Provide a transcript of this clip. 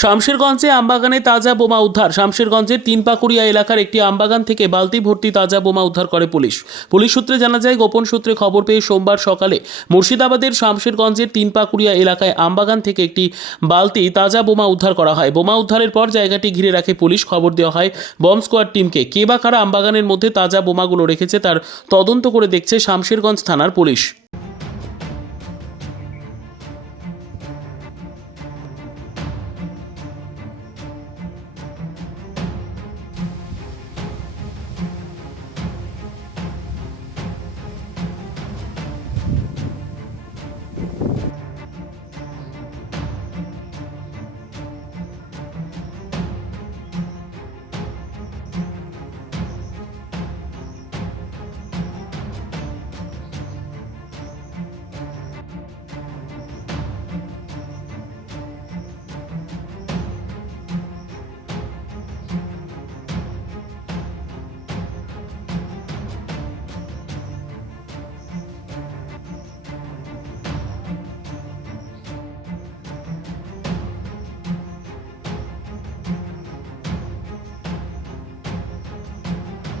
শামশেরগঞ্জে আমবাগানে তাজা বোমা উদ্ধার। শামশেরগঞ্জের তিনপাকুড়িয়া এলাকার একটি আমবাগান থেকে বালতি ভর্তি তাজা বোমা উদ্ধার করে পুলিশ। পুলিশ সূত্রে জানা যায়, গোপন সূত্রে খবর পেয়ে সোমবার সকালে মুর্শিদাবাদের শামশেরগঞ্জের তিনপাকুড়িয়া এলাকায় আমবাগান থেকে একটি বালতি তাজা বোমা উদ্ধার করা হয়। বোমা উদ্ধারের পর জায়গাটি ঘিরে রাখে পুলিশ। খবর দেওয়া হয় বম্ব স্কোয়াড টিমকে। কে বা কারা আমবাগানের মধ্যে তাজা বোমাগুলো রেখেছে তার তদন্ত করে দেখছে শামশেরগঞ্জ থানার পুলিশ।